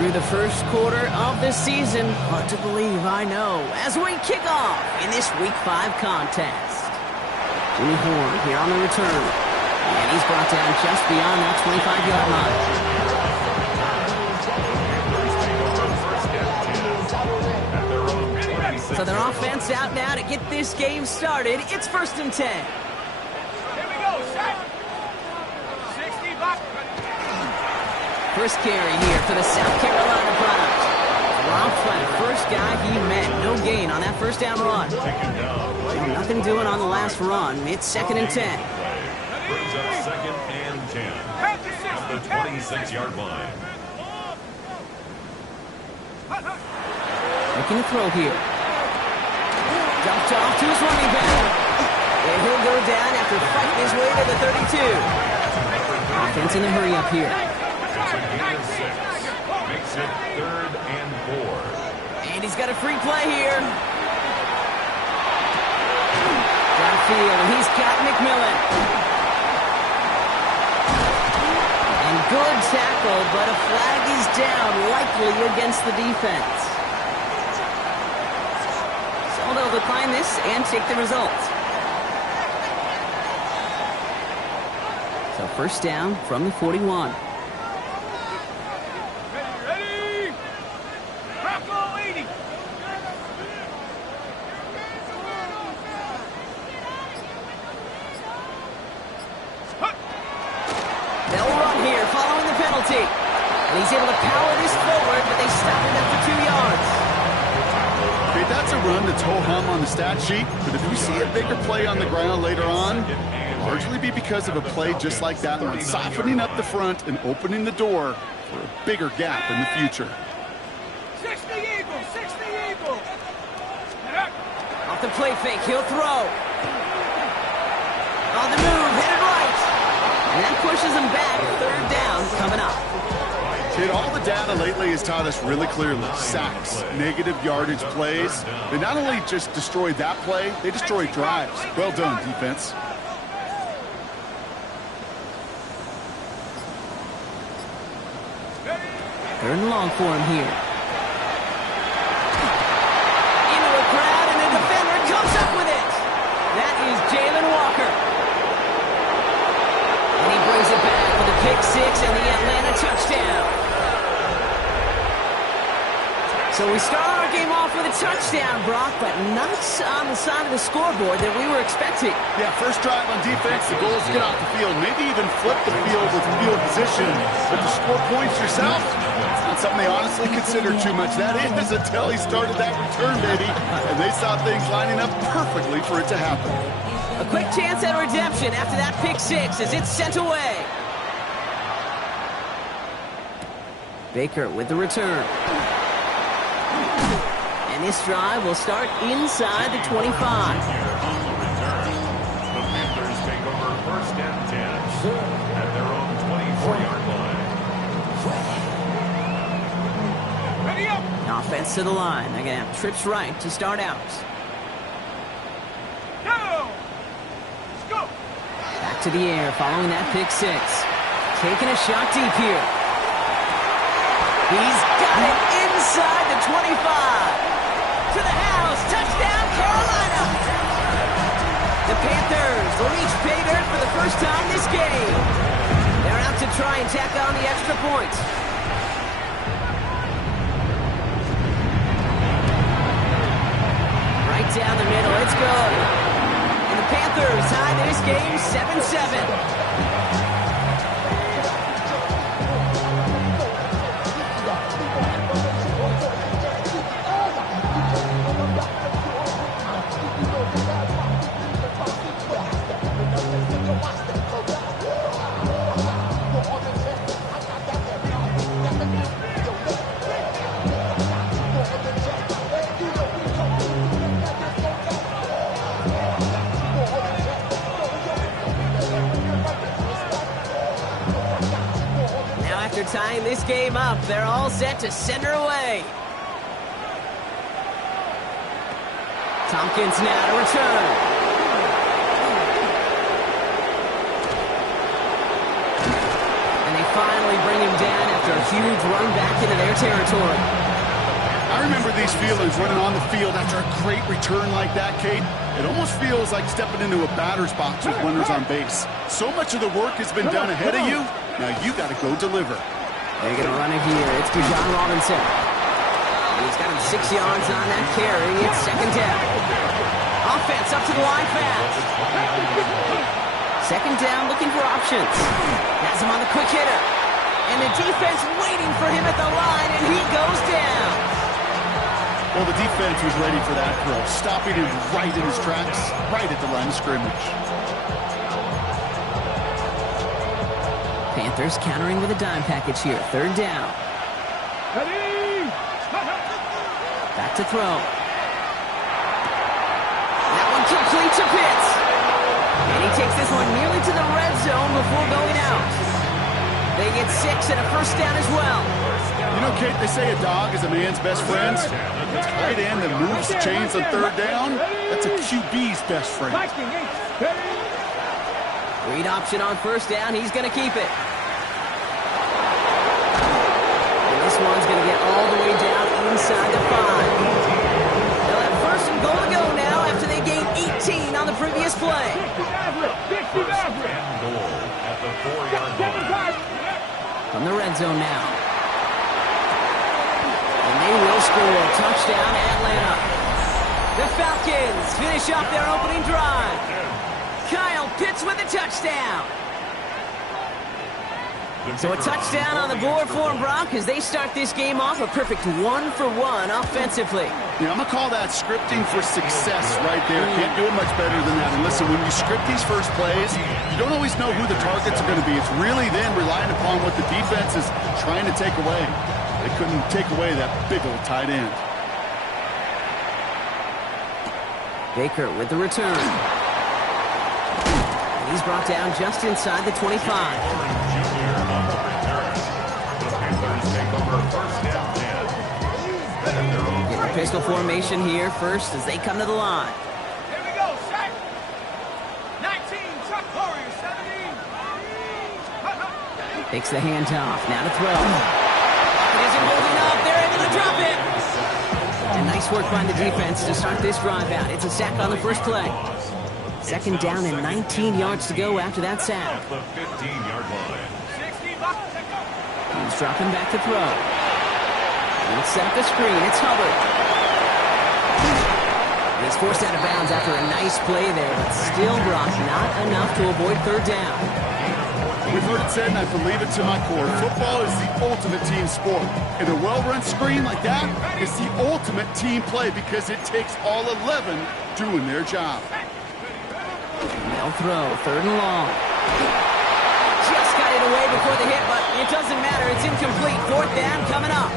through the first quarter of the season. Hard to believe, I know. As we kick off in this Week 5 contest. Jimmy Horn here on the return. And he's brought down just beyond that 25-yard line. So their offense out now to get this game started. It's 1st and 10. Here we go, set. 60 back. First carry here for the South Carolina product. Dropped by the first guy he met. No gain on that first down run. And nothing doing on the last run. It's 2nd and 10. Brings up 2nd and 10 at the 26-yard line. Looking to throw here. Dumped off to his running back. And he'll go down after fighting his way to the 32. Offense in a hurry up here. Makes it 3rd and 4. And he's got a free play here. Downfield, and he's got McMillan. And good tackle, but a flag is down, likely against the defense. So they'll decline this and take the result. So first down from the 41. Ready? Tackle 80. They'll run here following the penalty. And he's able to power this forward, but they stop it after 2 yards. Okay, that's a run that's ho-hum on the stat sheet, but if we see a bigger play on the ground later on, it'll largely be because of a play just like that one, softening up the front and opening the door for a bigger gap in the future. 60 Eagles, 60 Eagles. Off the play fake, he'll throw. On the move, headed right. And that pushes him back. 3rd down coming up. Kid, all the data lately has taught us really clearly, sacks, negative yardage plays. They not only just destroy that play, they destroy drives. Well done, defense. 3rd and long for him here. Into a crowd, and the defender comes up with it. That is Jalen Walker. And he brings it back with a pick 6 and the Atlanta touchdown. So we start our game off with a touchdown, Brock, but not on the side of the scoreboard that we were expecting. Yeah, first drive on defense, the goal is to get off the field, maybe even flip the field with field position. But to score points yourself, it's not something they honestly consider too much. That is until he started that return, baby, and they saw things lining up perfectly for it to happen. A quick chance at redemption after that pick 6 as it's sent away. Baker with the return. And this drive will start inside the 25. The Panthers take over 1st and 10 at their own 24-yard line. Ready up. Offense to the line. They're going to have trips right to start out. Go. Let's go. Back to the air following that pick 6. Taking a shot deep here. He's got it inside the 25. To the house. Touchdown, Carolina. The Panthers reach pay dirt for the first time this game. They're out to try and tack on the extra point. Right down the middle. It's good. And the Panthers tie this game 7-7. Tying this game up, they're all set to send her away. Tompkins now to return. And they finally bring him down after a huge run back into their territory. I remember these feelings running on the field after a great return like that, Kate. It almost feels like stepping into a batter's box with runners on base. So much of the work has been done ahead of you. Now you got to go deliver. They're going to run it here. It's Bijan Robinson. He's got him 6 yards on that carry. It's second down. Offense up to the line fast. Second down, looking for options. Has him on the quick hitter. And the defense waiting for him at the line, and he goes down. Well, the defense was ready for that throw, stopping him right in his tracks, right at the line of scrimmage. Panthers countering with a dime package here. Third down. Back to throw. That one complete to Pitts. And he takes this one nearly to the red zone before going out. They get 6 and a first down as well. You know, Kate, they say a dog is a man's best friend. A tight end that moves the chains on third down, that's a QB's best friend. Read option on first down. He's going to keep it. And this one's going to get all the way down inside the 5. They'll have first and goal to go now after they gained 18 on the previous play. First and goal at the 4-yard line. From the red zone now. And they will score. Touchdown, Atlanta. The Falcons finish off their opening drive. Kyle Pitts with a touchdown. So a touchdown on the board for Brock as they start this game off a perfect 1-for-1 offensively. Yeah, I'm going to call that scripting for success right there. Can't do it much better than that. And listen, when you script these first plays, you don't always know who the targets are going to be. It's really then relying upon what the defense is trying to take away. They couldn't take away that big old tight end. Baker with the return. And he's brought down just inside the 25. Get the pistol formation here first as they come to the line. Here we go, set. 19, Chuck Warrior, 17. Takes the handoff. Now to throw. It isn't holding up. They're able to drop it. And nice work by the defense to start this drive out. It's a sack on the first play. Second down and 19 yards to go after that sack. The 15-yard line. 60, bucks. He's dropping back to throw. Let's set up the screen. It's Hubbard. He's forced out of bounds after a nice play there, but still, Brock, not enough to avoid third down. We've heard it said, and I believe it to my core, football is the ultimate team sport. And a well-run screen like that is the ultimate team play because it takes all 11 doing their job. They'll throw. Third and long. Just got it away before the hit, but it doesn't matter. It's incomplete. Fourth down coming up.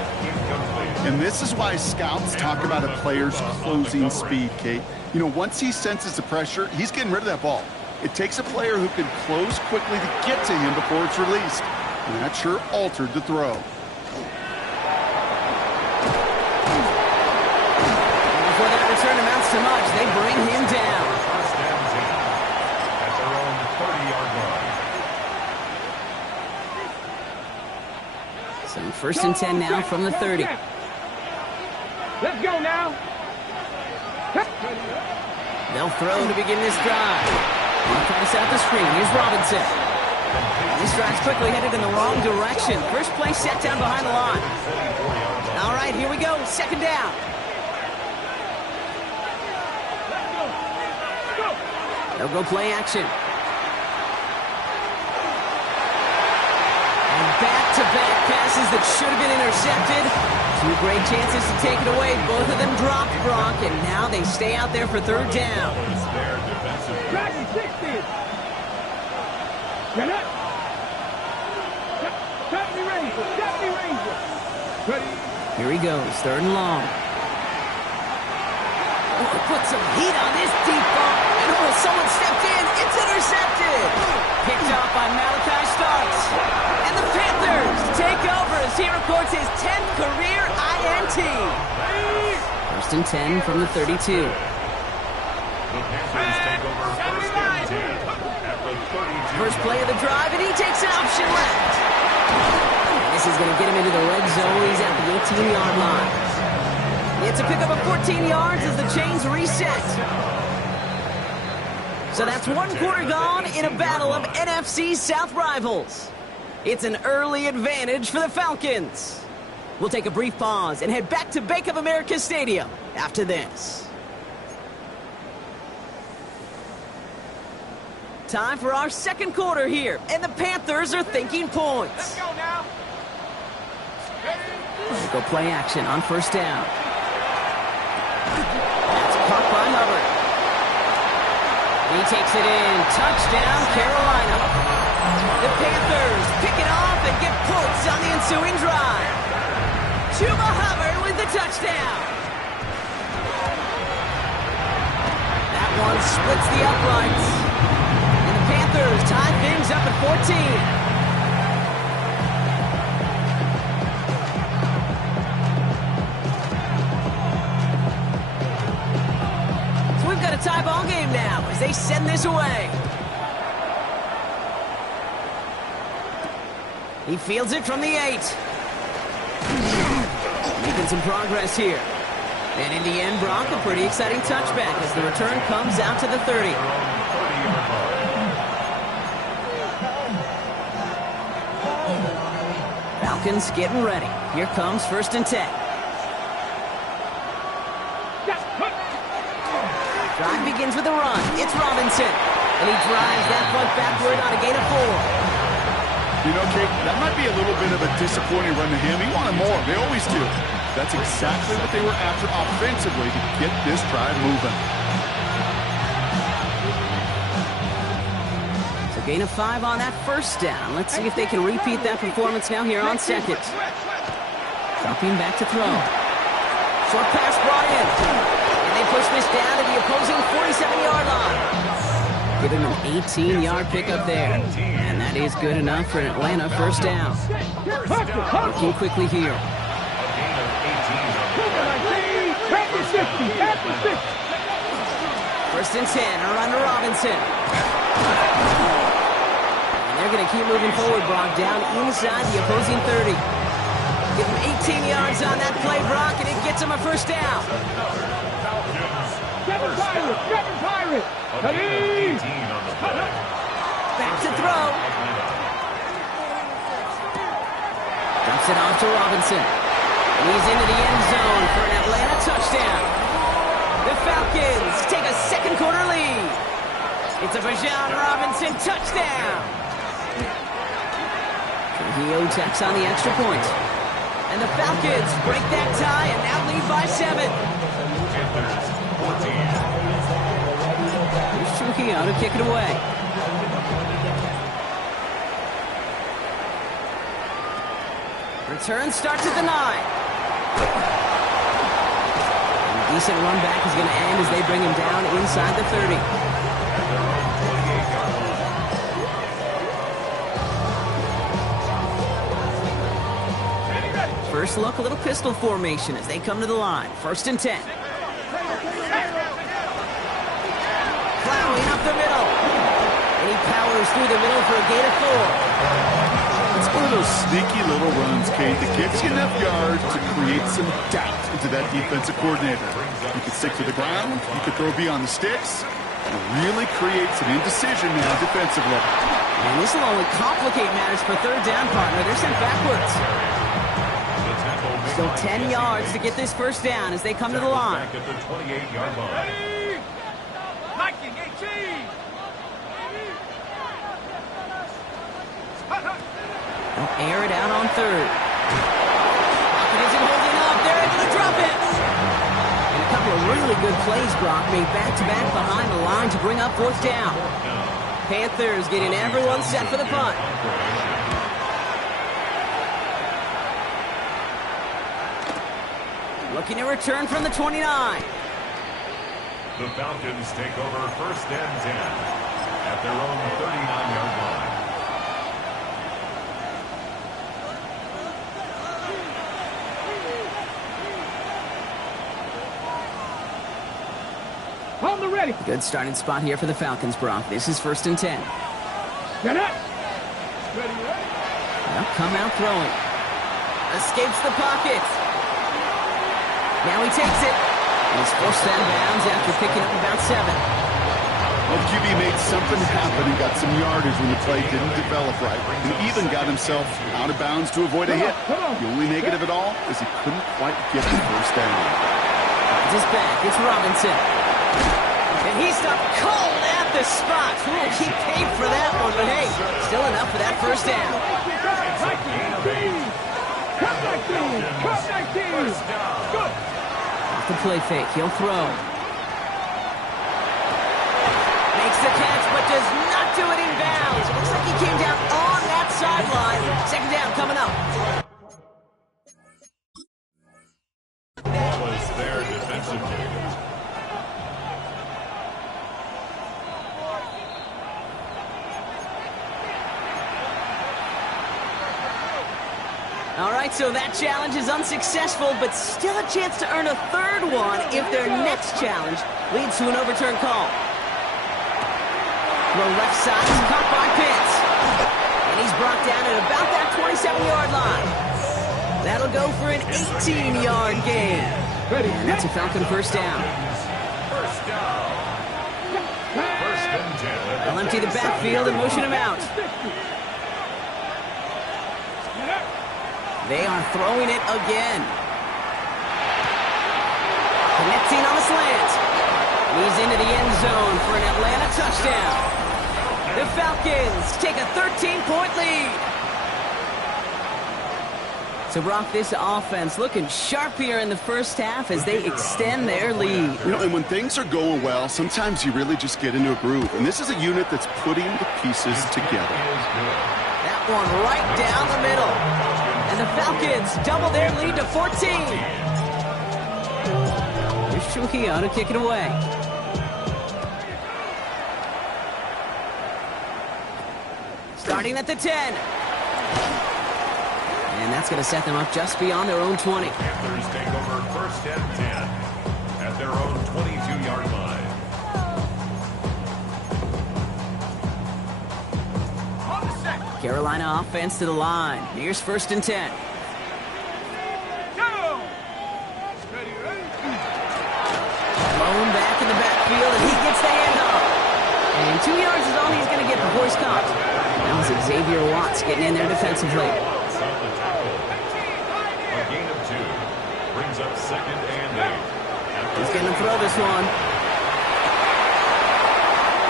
And this is why scouts talk about a player's closing speed, Kate. You know, once he senses the pressure, he's getting rid of that ball. It takes a player who can close quickly to get to him before it's released. And that sure altered the throw. And before that return amounts to much, they bring him down. First and 10 at their own 30-yard line. So first and 10 now from the 30. Let's go now. They'll throw to begin this drive. He's trying to set up the screen. Here's Robinson. This drive's quickly headed in the wrong direction. First play set down behind the line. All right, here we go. Second down. They'll go play action. And back-to-back passes that should have been intercepted. Two great chances to take it away. Both of them dropped, Brock, and now they stay out there for third down. Dragon 60. Get up. Deputy Ranger. Deputy Ranger. Ready. Here he goes, third and long. Oh, put some heat on this deep ball. And oh, someone stepped in. It's intercepted. Picked off by Malachi Starks. And the Panthers take over as he records his 10th career INT. First and 10 from the 32. The Panthers take over first and 10 at the 32. First play of the drive, and he takes an option left. And this is going going to get him into the red zone. He's at the 18-yard line. It's a pickup of 14 yards as the chains reset. So that's one quarter gone in a battle of NFC South rivals. It's an early advantage for the Falcons. We'll take a brief pause and head back to Bank of America Stadium after this. Time for our second quarter here, and the Panthers are thinking points. Let's go now. They go play action on first down. That's caught by Hubbard. He takes it in. Touchdown, Carolina. The Panthers pick it off and get points on the ensuing drive. Chuba Hubbard with the touchdown. That one splits the uprights. And the Panthers tie things up at 14. A tie ball game now as they send this away. He fields it from the 8. Making some progress here. And in the end, Brock, a pretty exciting touchback as the return comes out to the 30. Falcons getting ready. Here comes 1st and 10. Drive begins with a run. It's Robinson. And he drives that punt backward on a gain of 4. You know, Kate, that might be a little bit of a disappointing run to him. He wanted more. They always do. That's exactly what they were after offensively to get this drive moving. So gain of 5 on that first down. Let's see if they can repeat that performance now here on second. Dropping back to throw. Short pass brought in. They push this down to the opposing 47-yard line. Give him an 18-yard pickup there. And that is good enough for an Atlanta first down. Working quickly here. First and 10, a run to Robinson. And they're going to keep moving forward, Brock, down inside the opposing 30. Give him 18 yards on that play, Brock, and it gets him a first down. Kevin Pirate! Back to throw. Dumps it off to Robinson. And he's into the end zone for an Atlanta touchdown. The Falcons take a second quarter lead. It's a Bijan Robinson touchdown. Trujillo tacks on the extra point. And the Falcons break that tie and now lead by 7. Here's Trujillo to kick it away. Return starts at the 9. And a decent run back is going to end as they bring him down inside the 30. First look, a little pistol formation as they come to the line. 1st and 10. Plowing up the middle. And he powers through the middle for a gain of 4. It's one of those sneaky little runs, Kate, that gets you enough yards to create some doubt into that defensive coordinator. You could stick to the ground, you could throw beyond the sticks, and really create some indecision now defensively. And this will only complicate matters for 3rd down, partner. They're sent backwards. Still 10 yards to get this first down as they come to the line. Back at the 28-yard line. Liking 18! They'll air it out on 3rd. Pocket isn't holding up. They're able to drop it. And a couple of really good plays, Brock, made back-to-back behind the line to bring up 4th down. Panthers getting everyone set for the punt. Looking to return from the 29. The Falcons take over 1st and 10 at their own 39-yard line. On the ready. Good starting spot here for the Falcons, Brock. This is 1st and 10. Get up. They'll come out throwing. Escapes the pocket. Now he takes it. And he's forced out of bounds after picking up about 7. Well, the QB made something happen and got some yardage when the play didn't develop right. And even got himself out of bounds to avoid a hit. The only negative at all is he couldn't quite get the first down. It's back. It's Robinson. And he stopped cold at the spot. Who will keep paid for that one? But hey, still enough for that first down. Off the play fake. He'll throw. Makes the catch, but does not do it in bounds. It looks like he came down on that sideline. Second down coming up. Ball is there defensively. All right, so that challenge is unsuccessful, but still a chance to earn a third one if their next challenge leads to an overturned call. Throw left side is caught by Pitts. And he's brought down at about that 27-yard line. That'll go for an 18-yard gain. And that's a Falcon first down. First down. First and 10. They'll empty the backfield and motion him out. They are throwing it again. Connecting on the slant. He's into the end zone for an Atlanta touchdown. The Falcons take a 13-point lead. So, Brock, this offense looking sharp here in the first half as they extend their lead. You know, and when things are going well, sometimes you really just get into a groove. And this is a unit that's putting the pieces together. That one right down the middle. And the Falcons double their lead to 14. Here's Trujillo to kick it away. Starting at the 10. And that's going to set them up just beyond their own 20. Panthers take over first and 10 at their own 22-yard line. Carolina offense to the line. Here's first and 10. Blown back in the backfield, and he gets the handoff. And 2 yards is all he's going to get before he's caught. That was Xavier Watts getting in there defensively. A gain of 2 brings up second and 8. He's going to throw this one.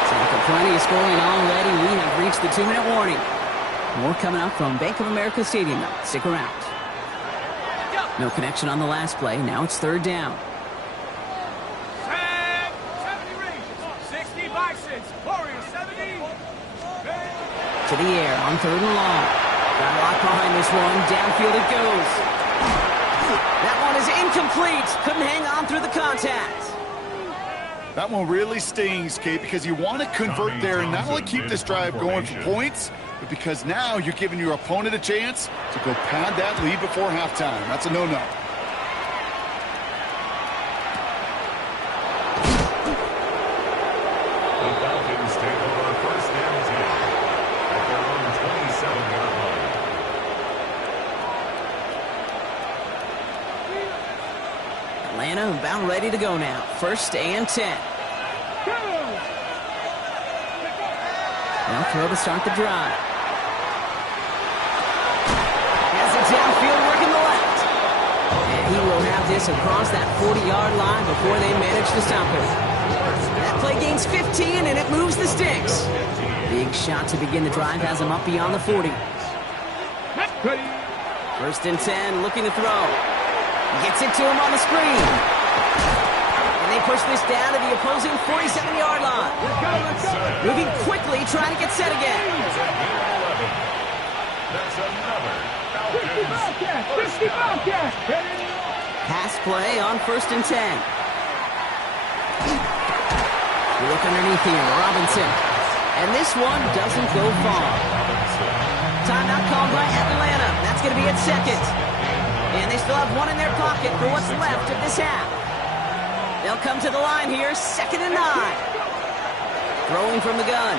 So after plenty of scoring already, we have reached the 2-minute warning. More coming up from Bank of America Stadium. Stick around. No connection on the last play. Now it's third down. 70 ranges. 60 Bisons. Warriors 70. To the air on third and long. Got a lot behind this one. Downfield it goes. That one is incomplete. Couldn't hang on through the contact. That one really stings, Kate, because you want to convert there and not only keep this drive going for points, but because now you're giving your opponent a chance to go pad that lead before halftime. That's a no-no. The Falcons take over first and 10 at their own 27-yard line. Atlanta about ready to go now. First and 10. They'll throw to start the drive. Has it downfield working the left. And he will have this across that 40-yard line before they manage to stop him. That play gains 15, and it moves the sticks. Big shot to begin the drive has him up beyond the 40. First and 10, looking to throw. Gets it to him on the screen. And they push this down to the opposing 47-yard line. Moving quickly, trying to get set again. That's another Falcons Pass play on first and 10. You look underneath here, Robinson. And this one doesn't go far. Timeout called by Atlanta. That's going to be at second. And they still have one in their pocket for what's left of this half. They'll come to the line here, second and 9. Throwing from the gun.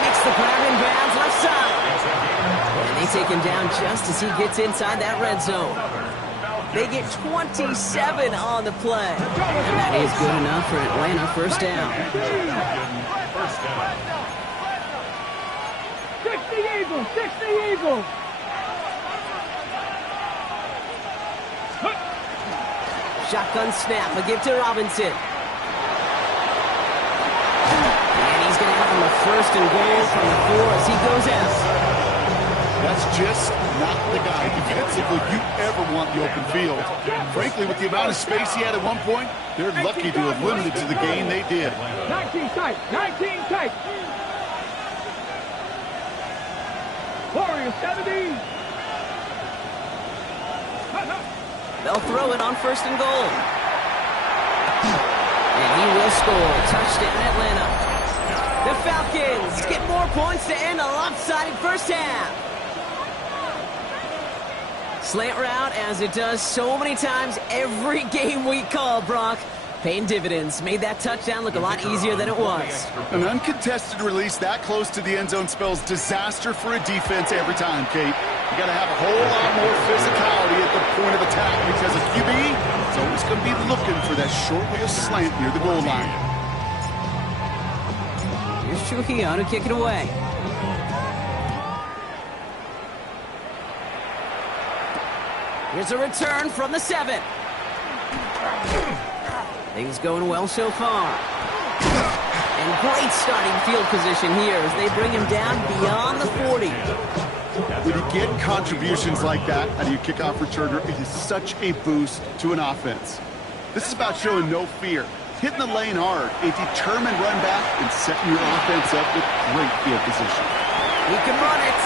Makes Makes the grab in bounds left side. And they take him down just as he gets inside that red zone. They get 27 on the play. And that is good enough for Atlanta first down. Six the Eagles! Six the Eagles! Shotgun snap, a give to Robinson. And he's going to have him a first and goal from the 4 as he goes out. That's just not the guy defensively you ever want the open field. Frankly, with the amount of space he had at one point, they're lucky to have limited to the game they did. 19 tight! 19 tight! Warriors 70! They'll throw it on first and goal. And he will score. Touchdown, Atlanta. The Falcons get more points to end a lopsided first half. Slant route, as it does so many times every game we call, Brock. Paying dividends. Made that touchdown look a lot easier than it was. An uncontested release that close to the end zone spells disaster for a defense every time, Kate. You got to have a whole lot more physicality at the point of attack because a QB is always going to be looking for that short little slant near the goal line. Here's Trujillo to kick it away. Here's a return from the 7. Things going well so far. And great starting field position here as they bring him down beyond the 40. When you get contributions like that out of your kickoff returner, it is such a boost to an offense. This is about showing no fear, hitting the lane hard, a determined run back, and setting your offense up with great field position. He can run it.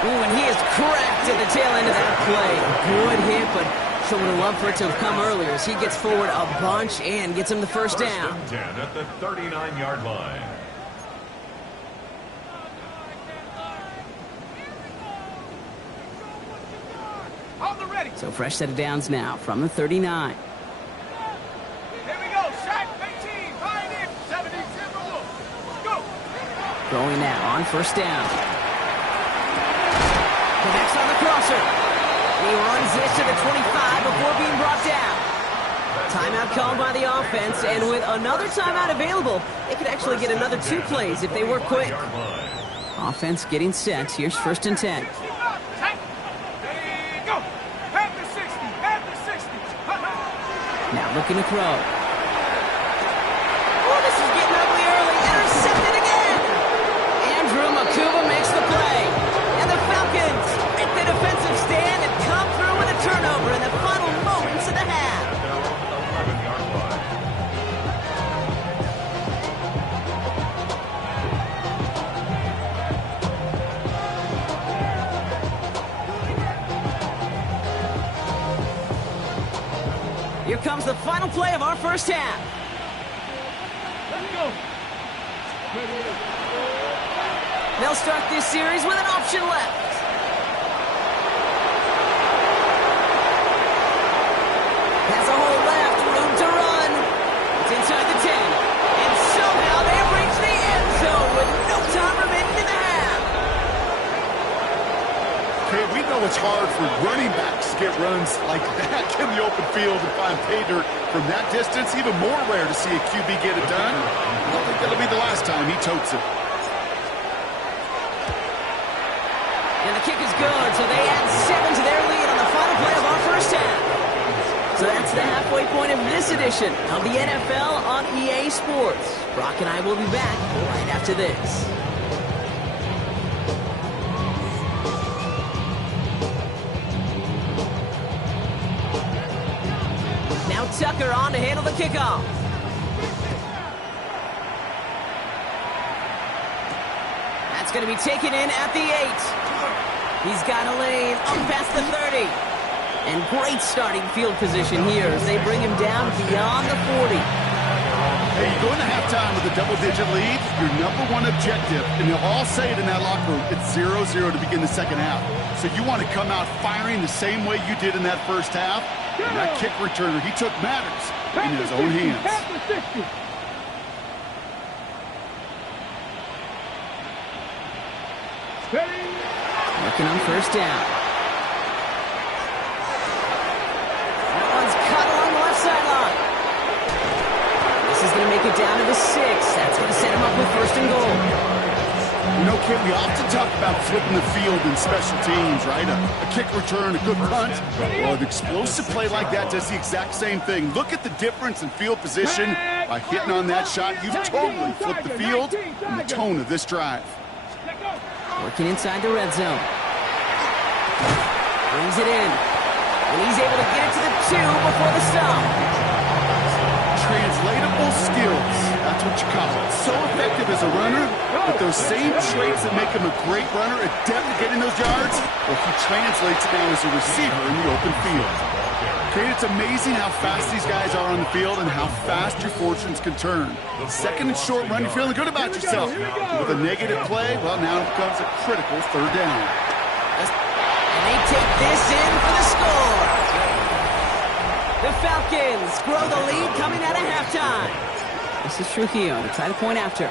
Ooh, and he is cracked at the tail end of that play. Good hit, but sure would have loved for it to have come earlier as he gets forward a bunch and gets him the first down. 10 at the 39-yard line. So fresh set of downs now from the 39. Here we go, Shaq, 18, Pioneer, 70, Timberwolves. Go! Going now on first down. Connects on the crosser. He runs this to the 25 before being brought down. Timeout called by the offense, and with another timeout available, they could actually get another 2 plays if they work quick. Offense getting set. Here's first and 10. Now looking to throw. Oh, this is getting ugly early. Intercepted again. Andrew Makuba makes the play. And the Falcons make the defensive stand and come through with a turnover in the final moments of the half. 11-yard line. Here comes the final play of our first half. Let's go! They'll start this series with an option left. Has a hole left, room to run. It's inside the 10. And somehow they've reached the end zone with no time remaining in the half. Okay, we know it's hard for running backs to get runs like that in the open field and find pay dirt from that distance. Even more rare to see a QB get it done. I don't think that'll be the last time he totes it. And the kick is good, so they add 7 to their lead on the final play of our first half. So that's the halfway point of this edition of the NFL on EA Sports. Brock and I will be back right after this. Now Tucker on to handle the kickoff. That's going to be taken in at the 8. He's got a lane up past the 30. And great starting field position here as they bring him down beyond the 40. Hey, you go into halftime with a double-digit lead, your number one objective, and they'll all say it in that locker room, it's 0-0 to begin the second half. So you want to come out firing the same way you did in that first half. And that kick returner, he took matters in his own hands. Working on first down. That one's cut along the left sideline. This is going to make it down to the 6. That's going to set him up with first and goal. You know, Kit, we often talk about flipping the field in special teams, right? A kick return, a good punt. Well, an explosive play like that does the exact same thing. Look at the difference in field position. By hitting on that shot, you've totally flipped the field and the tone of this drive. Working inside the red zone. Brings it in. And he's able to get it to the 2 before the stop. Translatable skills. That's what you call it. So effective as a runner, but those same traits that make him a great runner, adept at getting those yards, well, he translates it now as a receiver in the open field. Okay, it's amazing how fast these guys are on the field and how fast your fortunes can turn. Second and short run, you're feeling good about yourself. With a negative play, well, now it becomes a critical third down. And they take this in for the score. The Falcons grow the lead coming out of halftime. This is Trujillo to try to point after.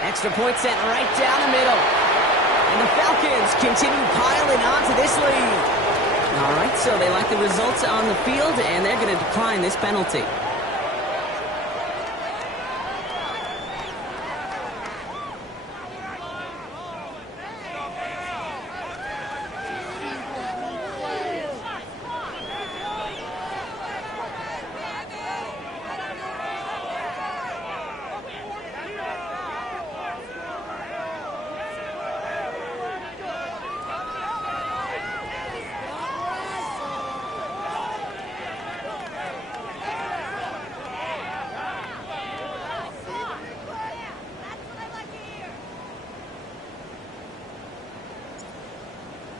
Extra point sent right down the middle. And the Falcons continue piling on to this lead. All right, so they like the results on the field, and they're going to decline this penalty.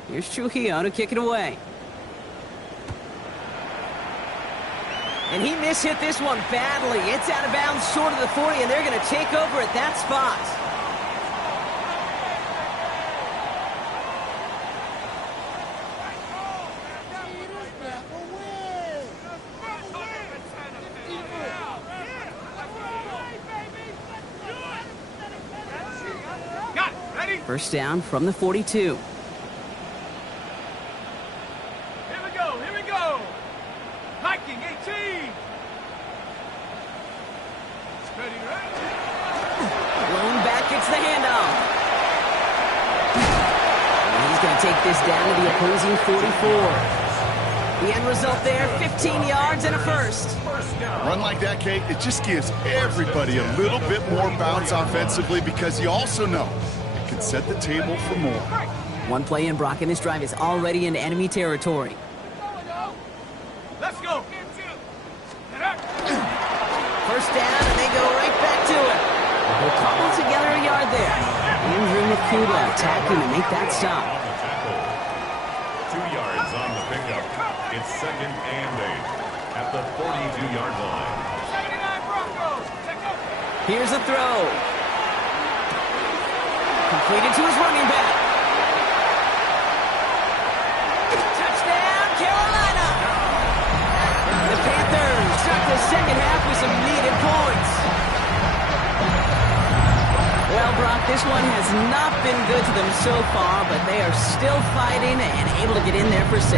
Here's Trujillo to kick it away. And he mishit this one badly. It's out of bounds short of the 40, and they're going to take over at that spot. First down from the 42. Take this down to the opposing 44. The end result there, 15 yards and a first. Run like that, Kate, it just gives everybody a little bit more bounce offensively because you also know it can set the table for more. One play in, Brock, and this drive is already into enemy territory. Let's go. First down, and they go right back to it. They'll cobble together a yard there. Andrew Makuba attacking to make that stop. 2 yards on the pickup. It's 2nd and 8 at the 42-yard line. Here's a throw. Completed to his running back. Touchdown, Carolina! The Panthers start the second half with some needed points. Well, Brock, this one has not been good to them so far, but they are still fighting and able to get in there for 6.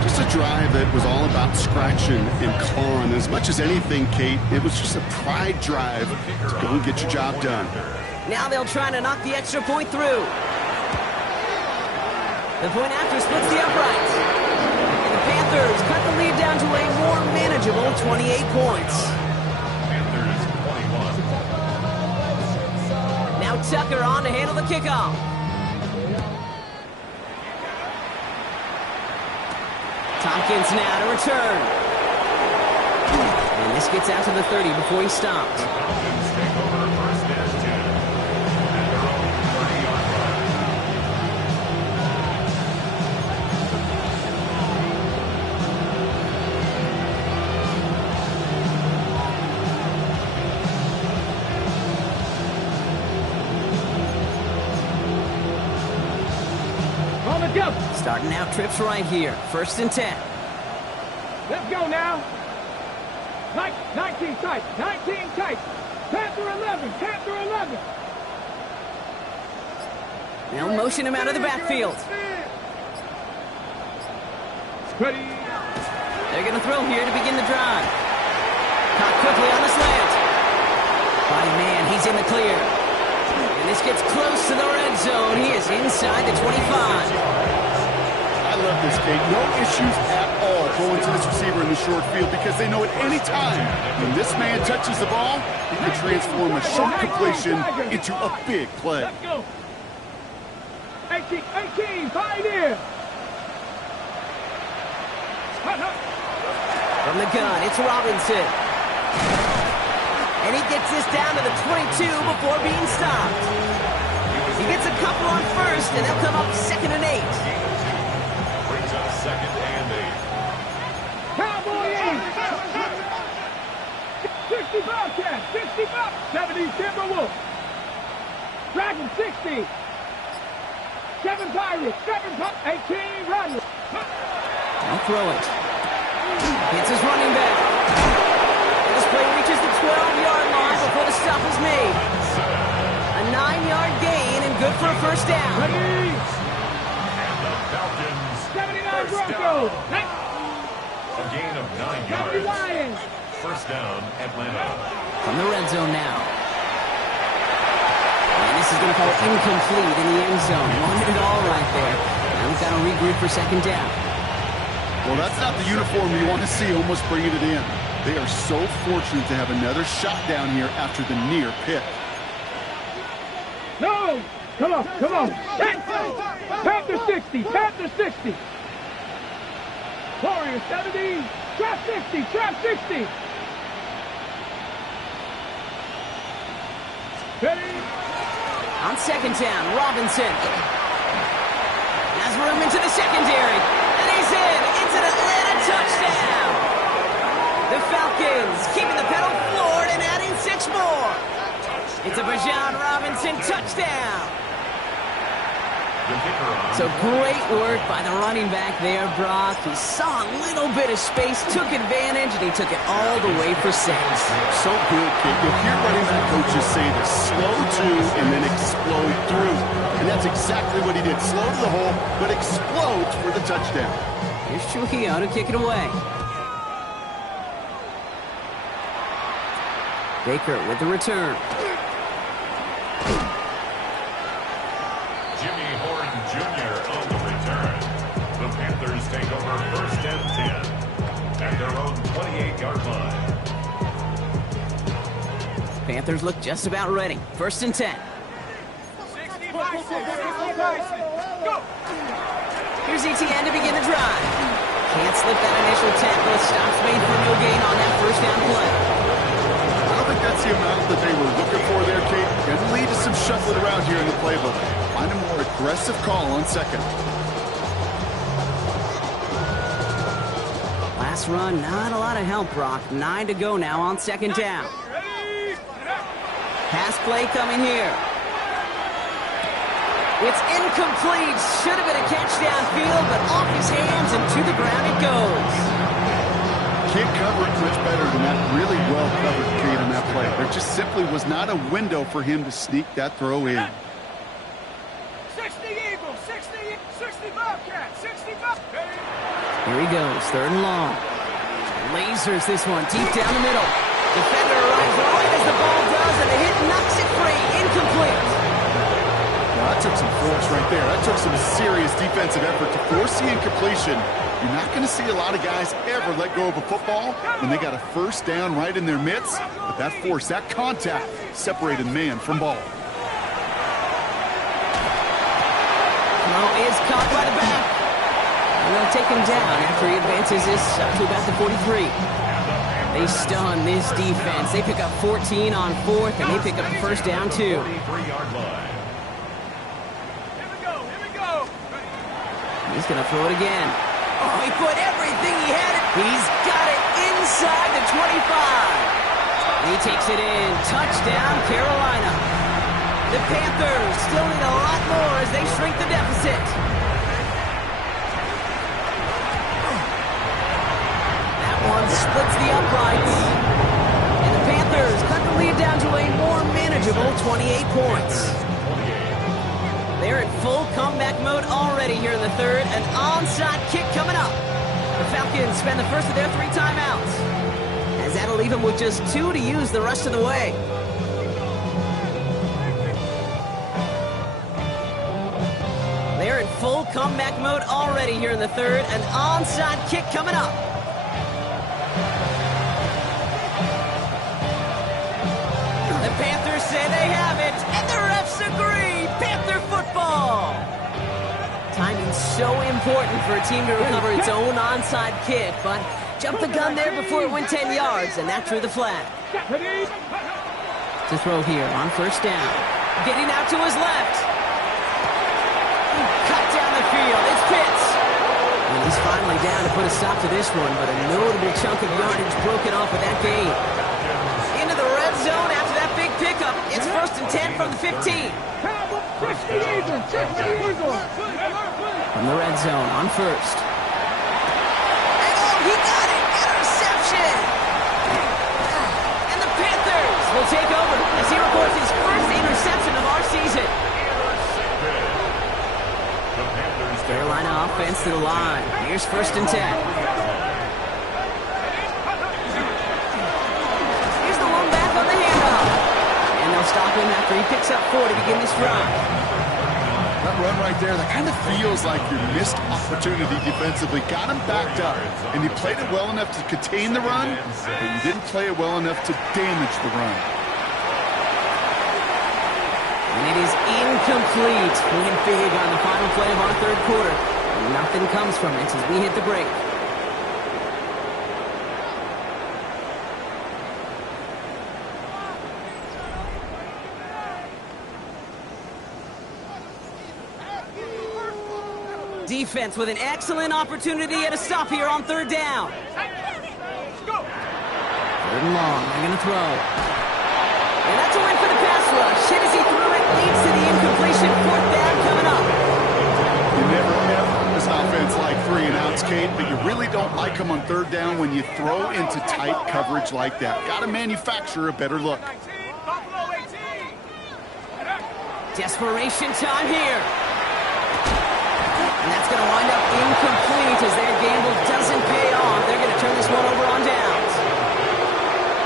Just a drive that was all about scratching and clawing. As much as anything, Kate, it was just a pride drive to go and get your job done. Now they'll try to knock the extra point through. The point after splits the uprights. And the Panthers cut the lead down to a more manageable 28 points. Tucker on to handle the kickoff. Tompkins now to return. And this gets out to the 30 before he stopped. Starting out trips right here. 1st and 10. Let's go now. 19 tight. 19 tight. Panther 11. Panther 11. They'll motion him out of the backfield. Ready. They're going to throw here to begin the drive. Caught quickly on the slant. Body man, he's in the clear. And this gets close to the red zone. He is inside the 25. I love this, Kate. No issues at all going to this receiver in the short field because they know at any time when this man touches the ball, he can transform a short completion into a big play. Let's go. 18, pioneer. From the gun, it's Robinson. And he gets this down to the 22 before being stopped. He gets a couple on first, and they'll come up 2nd and 8. Brings up 2nd and 8. Cowboy 8. 60 Bobcat. 60 Bob. 70 Timberwolf. Dragon 60. 7 Pirates. 18 Rodney. I'll throw it. It's his running back. This play reaches the 12-yard line before the stop is made. A 9-yard gain and good for a first down. Ready. And the Falcons 79 first Broncos. down. A gain of 9 70 yards. Lions. First down, Atlanta. From the red zone now. And this is going to fall incomplete in the end zone. Wanted it all right there. Now we've got to regroup for 2nd down. Well, that's not the uniform you want to see almost bringing it in. They are so fortunate to have another shot down here after the near pick. No! Come on! Panther 60! Panther 60! Warrior 70! Trap 60! Trap 60! Ready? On 2nd down, Robinson. Has room into the secondary. And he's in. It's an Atlanta touchdown. The Falcons keeping the pedal floored and adding 6 more. It's a Bijan Robinson touchdown. So great work by the running back there, Brock. He saw a little bit of space, took advantage, and he took it all the way for 6. So good, kid. You'll hear running back coaches say this: slow to and then explode through. And that's exactly what he did. Slow to the hole, but explodes for the touchdown. Here's Trujillo to kick it away. Baker with the return. Jimmy Horn Jr. on the return. The Panthers take over 1st and 10 at their own 28-yard line. Panthers look just about ready. 1st and 10. 60 by 6! 60 by 6! Go! Here's ETN to begin the drive. Can't slip that initial tackle. Stops made for no gain on that 1st down play. I don't think that's the amount that they were looking for there, Kate. Going to lead to some shuffling around here in the playbook. Find a more aggressive call on 2nd. Last run, not a lot of help, Brock. 9 to go now on 2nd down. Pass play coming here. It's incomplete. Should have been a catch downfield, but off his hands and to the ground it goes. Can't cover it much better than that. Really well covered, Kate, on that play. There just simply was not a window for him to sneak that throw in. 60 Eagles! 60 Bobcat! 60 Bobcat! Here he goes, 3rd and long. Lasers this one deep down the middle. Defender arrives right as the ball does, and the hit knocks it free. Incomplete. Now, that took some force right there. That took some serious defensive effort to force the incompletion. You're not going to see a lot of guys ever let go of a football when they got a 1st down right in their midst. But that force, that contact, separated man from ball. Is caught by the back. And they'll take him down after he advances this up to about the 43. They stun this defense. They pick up 14 on 4th, and they pick up the 1st down, too. 43-yard line. Here we go! He's going to throw it again. Oh, he put everything he had. He's got it inside the 25. He takes it in. Touchdown, Carolina. The Panthers still need a lot more as they shrink the deficit. That one splits the uprights. And the Panthers cut the lead down to a more manageable 28 points. They're in full comeback mode already here in the third. An onside kick coming up. The Falcons spend the first of their 3 timeouts, as that'll leave them with just 2 to use the rest of the way. They're in full comeback mode already here in the third. An onside kick coming up. The Panthers say they have it, and the refs agree. Panther football. Timing's so important for a team to recover its own onside kick, but jumped the gun there before it went 10 yards, and that drew the flag. To throw here on first down. Getting out to his left. Cut down the field. It's Pitts. And he's finally down to put a stop to this one, but a notable chunk of yardage broken off with that gain. Into the red zone after that big pickup. It's 1st and 10 from the 15. From the red zone on first. And oh, he got it! Interception! And the Panthers will take over as he records his first interception of our season. Carolina offense to the line. Here's 1st and 10. Here's the one back on the handoff. And they'll stop him after he picks up 4 to begin this drive. That run right there, that kind of feels like your missed opportunity defensively. Got him backed up, and you played it well enough to contain the run, but you didn't play it well enough to damage the run. And it is incomplete. Win big on the final play of our third quarter. Nothing comes from it as we hit the break. Defense with an excellent opportunity at a stop here on 3rd down. 3rd and long. They're going to throw. And that's a win for the pass rush. Hit as he threw it, leads to the incompletion. 4th down coming up. You never ever this offense like 3 and outs, Kate, but you really don't like them on 3rd down when you throw into tight coverage like that. Got to manufacture a better look. Desperation time here. And that's going to wind up incomplete as their gamble doesn't pay off. They're going to turn this one over on downs.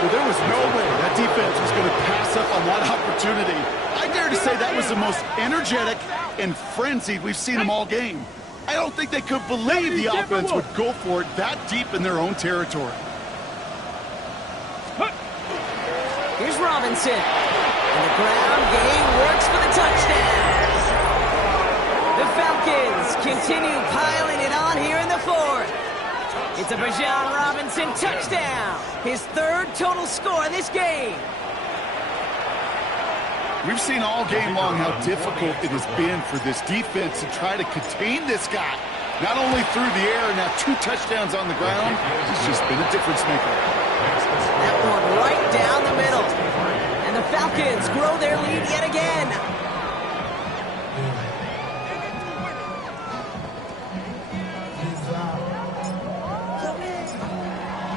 Well, there was no way that defense was going to pass up on that opportunity. I dare to say that was the most energetic and frenzied we've seen them all game. I don't think they could believe the offense would go for it that deep in their own territory. Here's Robinson. And the ground game works for the touchdown. The Falcons continue piling it on here in the 4th. It's a Bijan Robinson touchdown. His 3rd total score in this game. We've seen all game long how difficult it has been for this defense to try to contain this guy. Not only through the air, now 2 touchdowns on the ground. He's just been a difference maker. That one right down the middle. And the Falcons grow their lead yet again.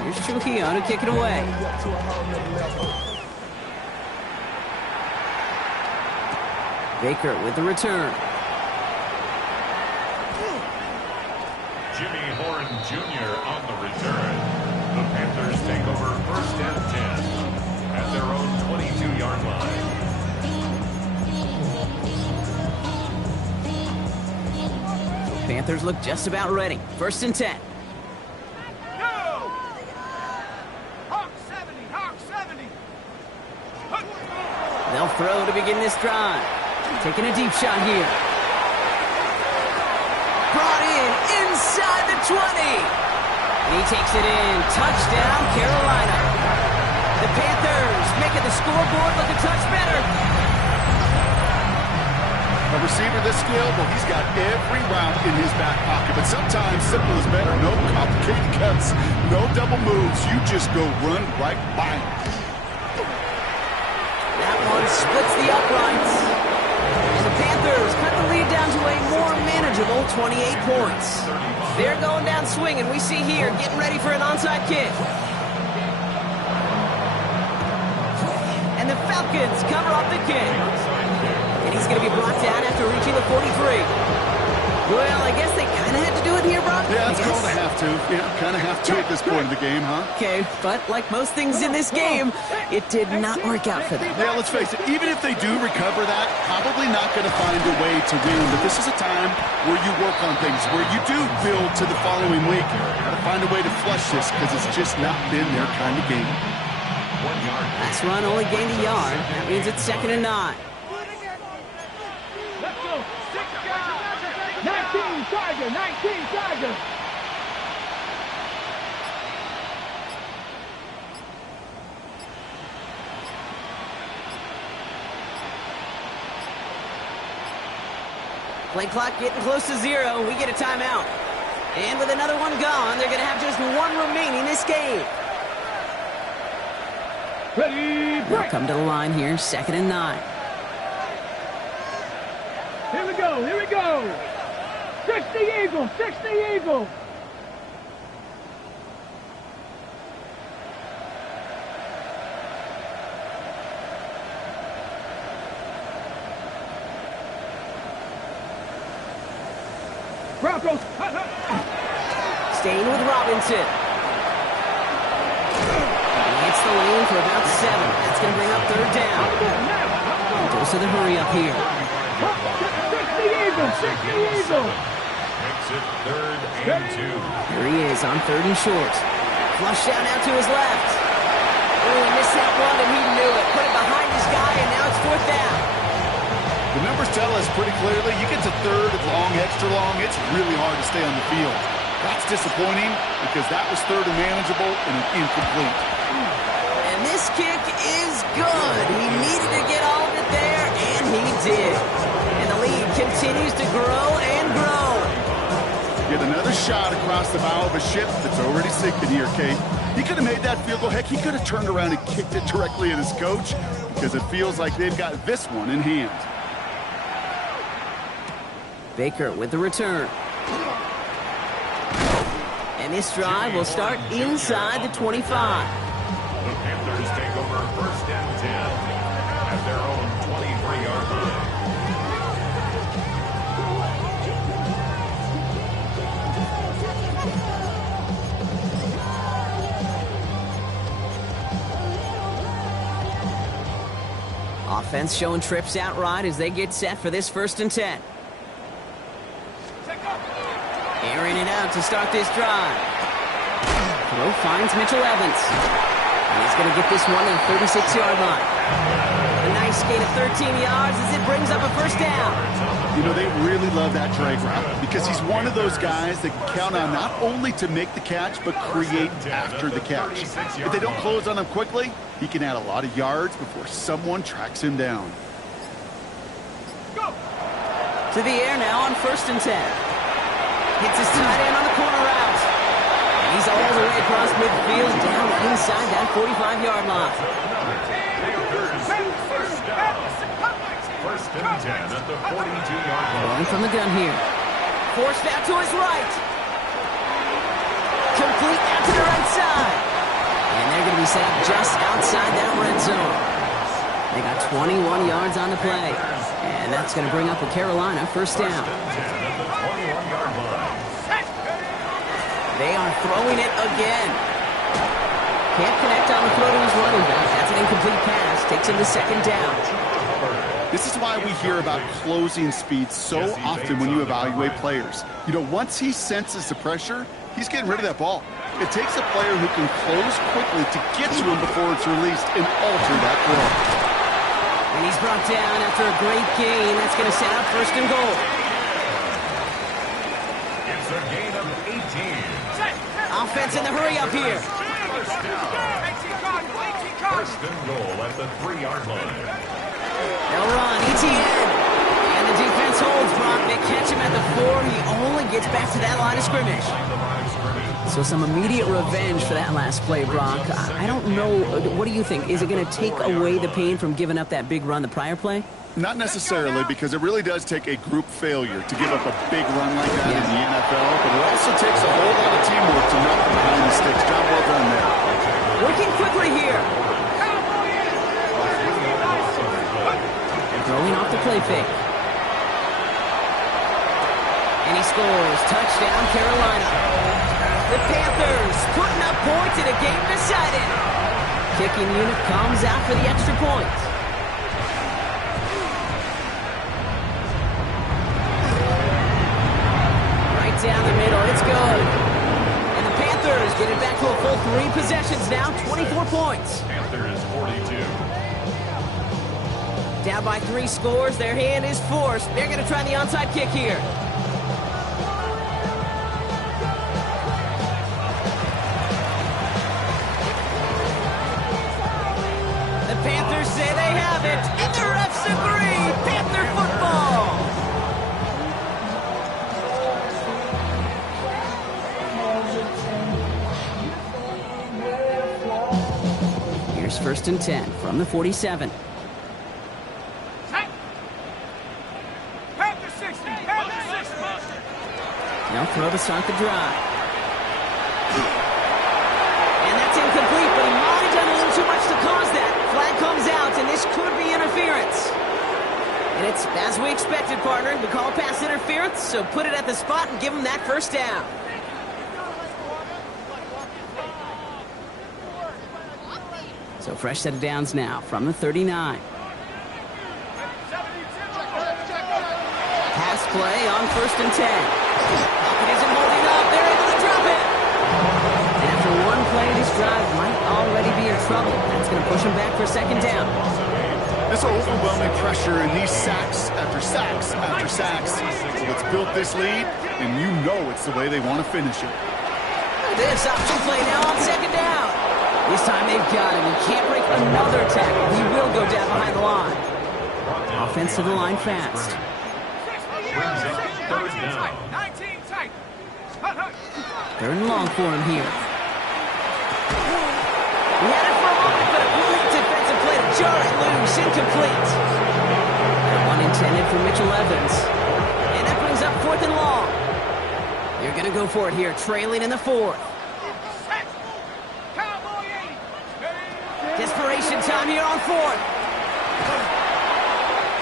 Here's Trujillo to kick it away. Baker with the return. Jimmy Horn Jr. on the return. The Panthers take over 1st and 10 at their own 22-yard line. Panthers look just about ready. 1st and 10. They'll throw to begin this drive. Taking a deep shot here. Brought in inside the 20. And he takes it in. Touchdown, Carolina. The Panthers making the scoreboard look a touch better. A receiver this skilled, well, he's got every route in his back pocket. But sometimes simple is better. No complicated cuts, no double moves. You just go run right by him. That one splits the uprights. And the Panthers cut the lead down to a more manageable 28 points. They're going down swinging. We see here getting ready for an onside kick. And the Falcons cover up the kick. And he's going to be brought down after reaching the number 43. Well, I guess they kind of had to do it here, Brock. Yeah, it's called a have to. Yeah, kind of have to at this point of the game, huh? Okay, but like most things in this game, it did not work out for them. Yeah, let's face it, even if they do recover that, probably not going to find a way to win. But this is a time where you work on things, where you do build to the following week. Got to find a way to flush this because it's just not been their kind of game. Last run only gained a yard. That means it's 2nd and 9. Let's go. 19 Tiger, 19 Tiger. Play clock getting close to 0. We get a timeout. And with another one gone, they're going to have just one remaining this game. Ready, They'll break. come to the line here, 2nd and 9. Here we go, here we go. 60 Eagle, 60 Eagle. Broncos. Staying with Robinson. Hits the lane for about 7. That's going to bring up 3rd down. Goes to the hurry up here. 60 Eagle, 60 Eagle. Makes it 3rd and 2. Here he is on 3rd and short. Flush down out to his left. Oh, he missed that one, and he knew it. Put it behind his guy, and now it's 4th down. The numbers tell us pretty clearly, you get to 3rd and long, extra long, it's really hard to stay on the field. That's disappointing because that was 3rd and manageable and incomplete. And this kick is good. He needed to get all of it there, and he did. And the lead continues to grow and grow. Get another shot across the bow of a ship that's already sinking here, Kate. He could have made that field goal. Heck, he could have turned around and kicked it directly at his coach because it feels like they've got this one in hand. Baker with the return. And this drive will start inside the 25. The Panthers take over 1st and 10 at their own 23-yard line. Offense showing trips out right as they get set for this 1st and 10. Airing it out to start this drive. Throw finds Mitchell Evans. And he's going to get this one to the 36-yard line. A nice gain of 13 yards as it brings up a 1st down. You know, they really love that drag route because he's one of those guys that can count on not only to make the catch, but create after the catch. If they don't close on him quickly, he can add a lot of yards before someone tracks him down. Go. To the air now on 1st and 10. Hits his tight end on the corner route. And he's all the way across midfield down inside that 45-yard line. First and 10 at the 42-yard line. Going from the gun here. Forced out to his right. Complete out to the right side. And they're going to be set up just outside that red zone. They got 21 yards on the play. And that's going to bring up a Carolina 1st down. They are throwing it again. Can't connect on the throw to his running back. That's an incomplete pass. Takes him to 2nd down. This is why we hear about closing speed so often when you evaluate players. You know, once he senses the pressure, he's getting rid of that ball. It takes a player who can close quickly to get to him before it's released and alter that throw. And he's brought down after a great gain. That's going to set up 1st and goal. It's a gain of 18. Offense in the hurry up here. 1st and goal at the 3-yard line. They'll run. ETN. And the defense holds Brock. They catch him at the 4. He only gets back to that line of scrimmage. So some immediate revenge for that last play, Brock. I don't know. What do you think? Is it going to take away the pain from giving up that big run the prior play? Not necessarily, because it really does take a group failure to give up a big run like that in the NFL, but it also takes a whole lot of teamwork to knock it behind the sticks. Job well done there. Working quickly here. Throwing off the play fake. And he scores. Touchdown, Carolina. The Panthers putting up points in a game decided. Kicking unit comes out for the extra point. Right down the middle. It's good. And the Panthers get it back to a full 3 possessions now. 24 points. Panthers 42. Down by 3 scores. Their hand is forced. They're going to try the onside kick here. The Panthers say they have it, and the refs agree. Panther football. Here's 1st and 10 from the 47. Now throw to start the drive. And that's incomplete, but he might have done a little too much to cause that. Flag comes out, and this could be interference. And it's as we expected, partner. We call pass interference, so put it at the spot and give him that 1st down. So fresh set of downs now from the 39. Pass play on 1st and 10. Pocket isn't holding up. They're able to drop it. And after one play, this drive might already be in trouble. That's going to push him back for 2nd down. This overwhelming pressure and these sacks after sacks after sacks. It's built this lead, and you know it's the way they want to finish it. This option play now on 2nd down. This time they've got him. He can't break another tackle. He will go down behind the line. Offense to the line fast. 19 tight. 3rd and long for him here. He had it for a moment, but a great defensive play to jar it loose. Incomplete. That one intended for Mitchell Evans. And that brings up 4th and long. You're going to go for it here, trailing in the 4th. Desperation time here on 4th.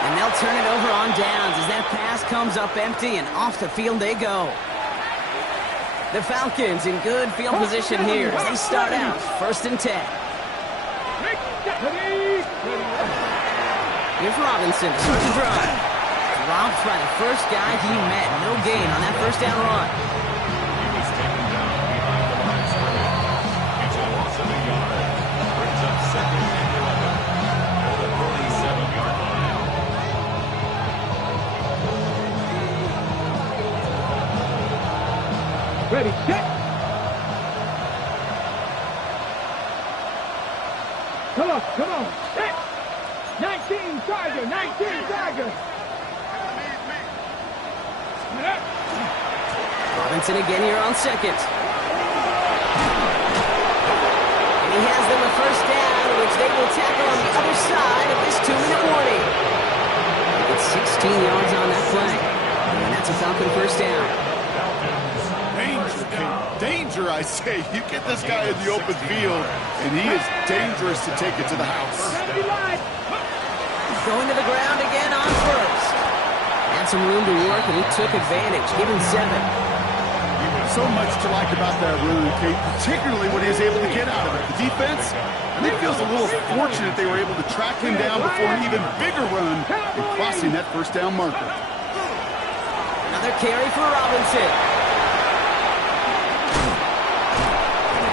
And they'll turn it over on downs as that pass comes up empty, and off the field they go. The Falcons in good field position here as they start out 1st and 10. Here's Robinson to start the drive. Dropped by the first guy he met. No gain on that 1st down run. He was taken down behind the line of scrimmage. It's a loss of a yard. Brings up 2nd and 11 at the 47-yard line. Ready, set. Come on, set. 19 Tiger, 19 Tiger. Robinson again here on 2nd. And he has them a 1st down, which they will tackle on the other side of this 2-minute warning. It's 16 yards on that play. And that's a Falcon 1st down. Danger, Kate. Danger, I say. You get this guy in the open field, and he is dangerous to take it to the house. Going to the ground again on 1st. Had some room to work, and he took advantage. Give him 7. So much to like about that run, Kate, particularly what he was able to get out of it. The defense, I think, feels a little fortunate they were able to track him down before an even bigger run and crossing that 1st down marker. Another carry for Robinson.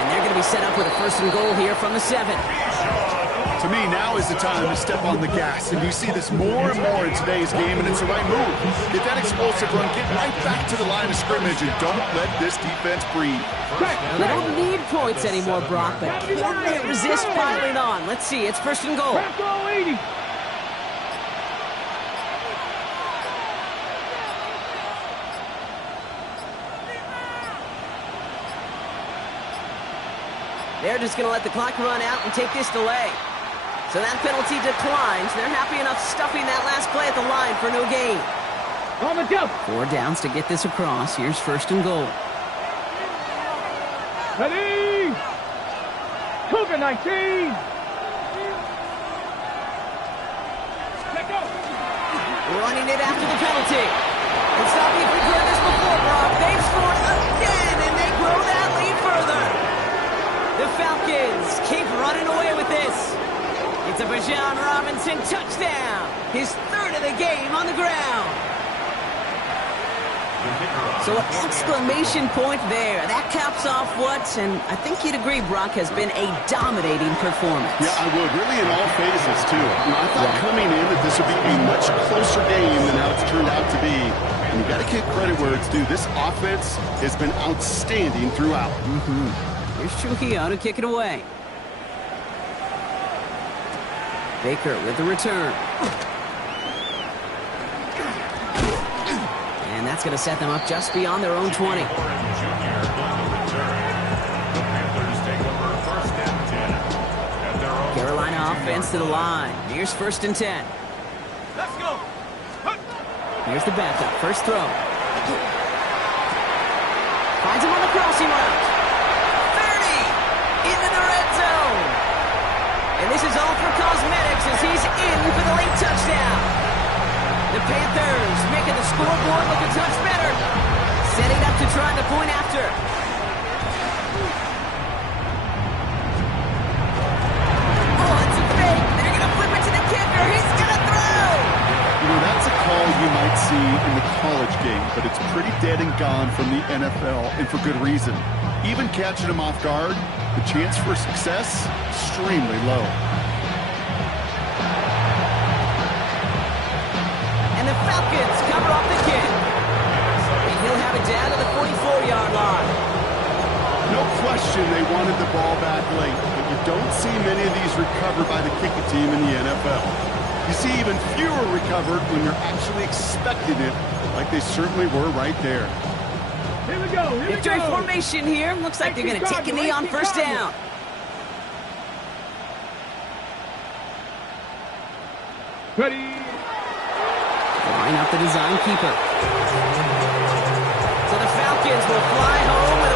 And they're going to be set up with a 1st and goal here from the 7. To me, now is the time to step on the gas, and you see this more and more in today's game, and it's the right move. Get that explosive run, get right back to the line of scrimmage, and don't let this defense breathe. Well, they don't need points anymore, Brock, but can they resist piling on? Let's see, it's 1st and goal. They're just going to let the clock run out and take this delay. So that penalty declines. They're happy enough stuffing that last play at the line for no gain. 4 downs to get this across. Here's 1st and goal. Ready? Cougar 19. Running it after the penalty. It's not, we've heard this before. Brock. They've scored again, and they grow that lead further. The Falcons keep running away with this. It's a Bijan Robinson touchdown. His third of the game on the ground. So an exclamation point there. That caps off what, and I think you'd agree, Brock, has been a dominating performance. Yeah, I would. Really in all phases, too. I thought coming in that this would be a much closer game than how it's turned out to be. And you got to give credit where it's due. This offense has been outstanding throughout. Here's Trujillo to kick it away. Baker with the return. And that's going to set them up just beyond their own 20. Carolina offense to the line. Here's 1st and 10. Let's go. Here's the backup. First throw. Finds him on the crossing route. 30 into the red zone. And this is all for cosmetics as he's in for the late touchdown. The Panthers making the scoreboard look a touch better. Setting up to try the point after. Oh, it's a fake. They're going to flip it to the kicker. He's going to throw. That's a call you might see in the college game, but it's pretty dead and gone from the NFL, and for good reason. Even catching him off guard, the chance for success, extremely low. The Falcons cover off the kick. And he'll have it down to the 44-yard line. No question they wanted the ball back late, but you don't see many of these recovered by the kicking team in the NFL. You see even fewer recovered when you're actually expecting it, like they certainly were right there. Here we go. Victory formation here. Looks like they're going to take a knee on 1st down. Ready. Line up the design keeper. So the Falcons will fly home